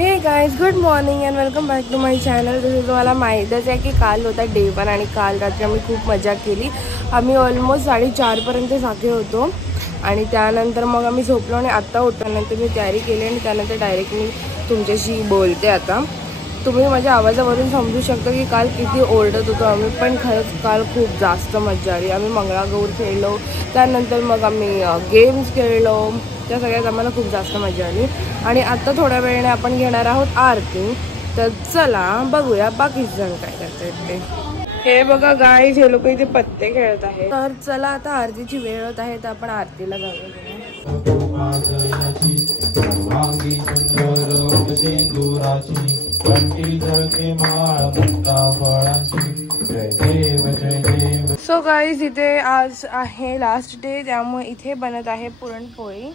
हे guys, good morning and welcome back to my channel. जसं तुम्हाला माहीतच आहे की काल होता डे 1 आणि काल रात्री आम्ही खूप मजा केली. आम्ही ऑलमोस्ट 4:30पर्यंत जागे होतो आणि त्यानंतर मग आम्ही झोपलो आणि आत्ता उठल्यानंतर मी तयारी केली आणि त्यानंतर डायरेक्ट मी तुमच्याशी बोलते. आता तुम्ही माझ्या आवाजावरून समजू शकता की काल किती ओरडत होतो आम्ही, पण खरंच काल खूप जास्त मजा आली. आम्ही मंगळागौर खेळलो, त्यानंतर मग आम्ही गेम्स खेळलो, त्या सगळ्यात आम्हाला खूप जास्त मजा आली. आणि आता थोड्या वेळाने आपण घेणार आहोत आरती. तर चला बघूया बाकीचे जण काय करतात ते. हे बघा गाईज, हे लोक इथे पत्ते खेळत आहेत. तर चला आता आरतीची वेळ होत आहे, तर आपण आरतीला जाऊया. सो गाईज, इथे आज आहे लास्ट डे, त्यामुळे इथे बनत आहे पुरणपोळी.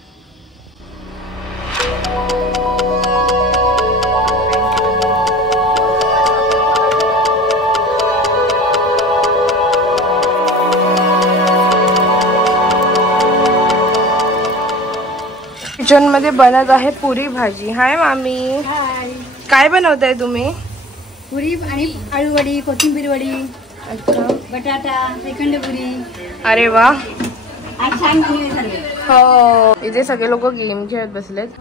किचन मध्ये बनत आहे पुरी भाजी. हाय मामी. हाय. काय बनवताय तुम्ही? पुरी आणि आळू वडी, कोथिंबीर वडी, अच्छा, बटाटा, श्रीखंड पुरी. अरे वा. आज छान बनवले सर्व. हो, इथे सगळे लोक गेम खेळत बसलेत.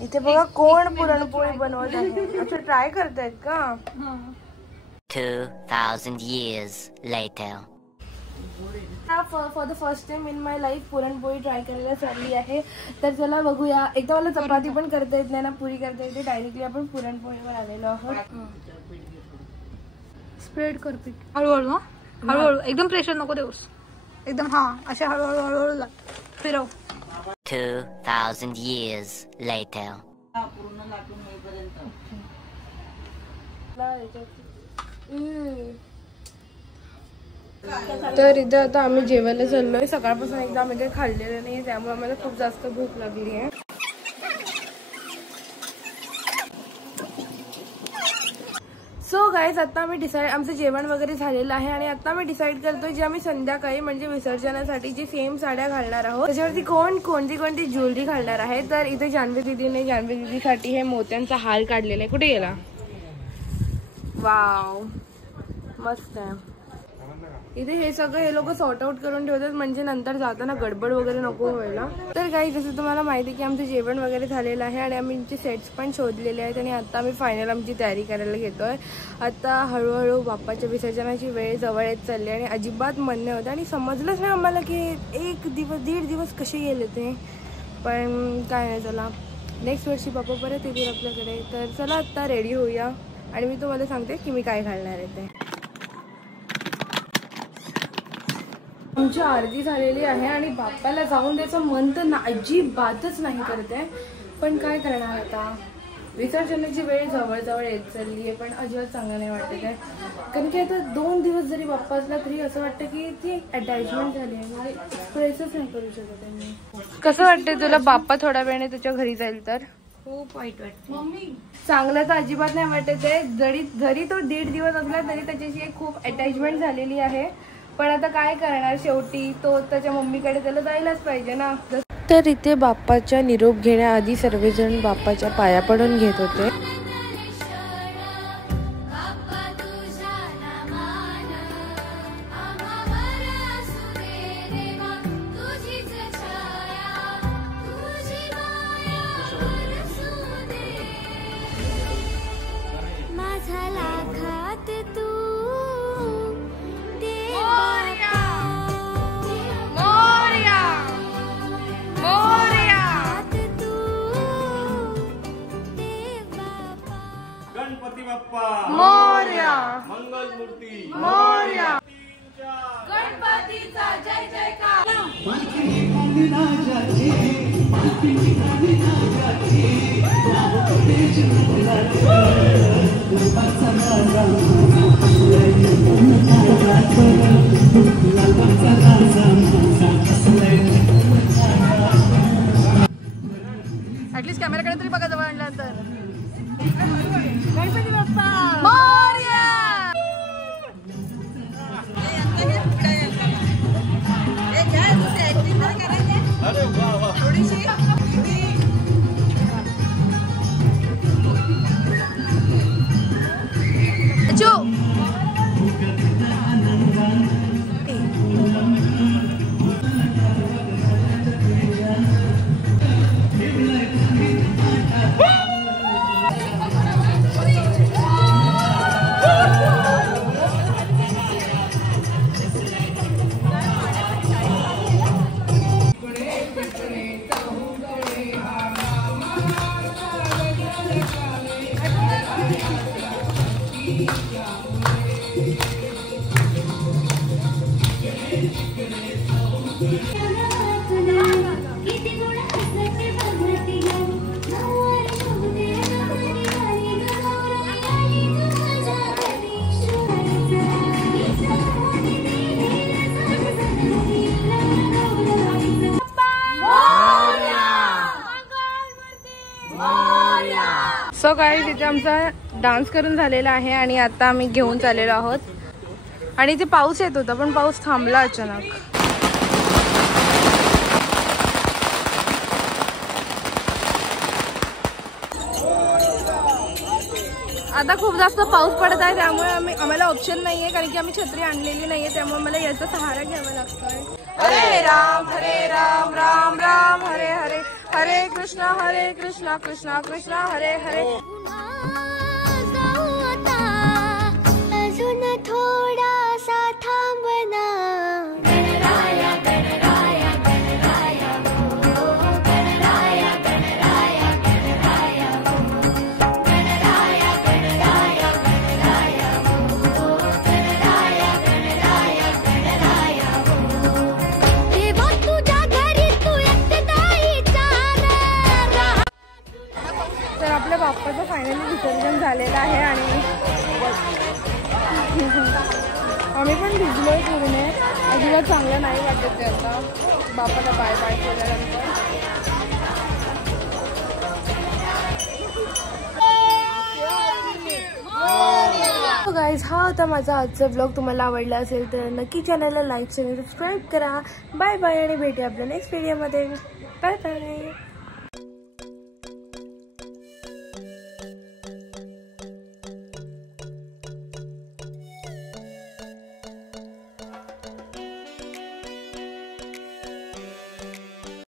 इथे बघा कोण पुरणपोळी बनवत आहे. अच्छा, ट्राय करतायत का? 2000 years later. For the first time in my life puran poli try करायला चालली आहे. तर चला बघूया. एकदा मला चपाती पण करता येत नाही ना पुरी करता येते, डायरेक्टली आपण पुरणपोळीवर आलेलो आहोत. स्प्रेड कर पीठ हळूहळू. हा हळूहळू, एकदम प्रेशर नको देऊस. एकदम हा अशा हळूहळू हळूहळू फिरव. 2000 years later. तर इथे आता आम्ही जेवायला चाललोय. सकाळपासून एकदा आम्ही काही खाल्लेलं नाही, त्यामुळे आम्हाला खूप जास्त भूक लागली आहे. सो गाईज, आता आम्ही आमचं जेवण वगैरे झालेलं आहे आणि आता आम्ही डिसाईड करतोय जे आम्ही संध्याकाळी म्हणजे विसर्जनासाठी जी सेम साड्या घालणार आहोत त्याच्यावरती कोणती ज्वेलरी घालणार आहे. तर इथे जान्हवी दीदीसाठी हे मोत्यांचा हार काढलेला आहे. कुठे गेला? वाव, मस्त आहे. इथे हे सगळं हे लोक सॉर्ट आउट करून ठेवतात म्हणजे नंतर जाताना गडबड वगैरे नको व्हायला. तर काही जसं तुम्हाला माहिती आहे की आमचं जेवण वगैरे झालेलं आहे आणि आम्ही आमचे सेट्स पण शोधलेले आहेत आणि आता आम्ही फायनल आमची तयारी करायला घेतोय. आता हळूहळू बाप्पाच्या विसर्जनाची वेळ जवळ येत चालली आणि अजिबात मन नाही होतं आणि समजलंच नाही आम्हाला की 1-1.5 दिवस कसे गेले ते. पण काय नाही, चला नेक्स्ट वर्षी बाप्पा परत येतील आपल्याकडे. तर चला आत्ता रेडी होऊया आणि मी तुम्हाला सांगते की मी काय घालणार आहे ते. आमची आरती झालेली आहे आणि बाप्पाला जाऊन द्यायचं मन तर अजिबातच नाही करत आहे. पण काय करणार आता, विसर्जनाची वेळ जवळ येत चालली आहे पण अजिबात चांगलं नाही वाटत आहे. कारण की आता 2 दिवस जरी बाप्पा असला तरी असं वाटतं की ती अटॅचमेंट झाली आहे, म्हणजे एक्सप्रेसच नाही करू शकत आहे मी. कसं वाटतंय तुला बाप्पा थोड्या वेळाने तुझ्या घरी जाईल तर? खूप वाईट वाटतं. चांगलं तर अजिबात नाही वाटत आहे. जरी तो 1.5 दिवस असला तरी त्याच्याशी एक खूप अटॅचमेंट झालेली आहे. पण आता काय करणार, शेवटी तो त्याच्या मम्मीकडे त्याला जायलाच पाहिजे ना. तर इथे बाप्पाच्या निरोप घेण्याआधी सर्वजण बाप्पाच्या पाया पडून घेत होते. मोरया, मंगलमूर्ती मोरया, गणपतीचा जय जयकार. ऍटलीस्ट कॅमेराकडे तरी बघा जवळ आणला तर. गणपती बाप्पा मोरया. सो गाईज इथे आमचा डान्स करून झालेला आहे आणि आता आम्ही घेऊन चाललेलो आहोत. आणि इथे पाऊस येत होता पण पाऊस थांबला अचानक. आता खूप जास्त पाऊस पडत आहे त्यामुळे आम्हाला ऑप्शन नाहीये कारण की आम्ही छत्री आणलेली नाहीये त्यामुळे मला याचा सहारा घ्यावा लागतोय. हरे राम राम राम हरे हरे हरे कृष्णा कृष्णा कृष्णा हरे हरे. अजून थोडासा थांबना. गणराया गणराया गणराया हो गणराया गणराया गणराया हो गणराया गणराया गणराया हो गणराया गणराया गणराया हो. देवा तुझ्या घरी तू एकटाईचा राहा. तर आपल्या बाप्पाचं फायनली विसर्जन झालेलं आहे आणि आम्ही पण भिजलोय पूर्ण. अजिबात चांगलं नाही वाटत ते आता बाप्पाला बाय बाय केल्यानंतर. गाईज हा होता माझा आजचा ब्लॉग. तुम्हाला आवडला असेल तर नक्की चॅनलला लाईक आणि सबस्क्राईब करा. बाय बाय आणि भेटूया आपल्या नेक्स्ट व्हिडिओमध्ये. Bye bye.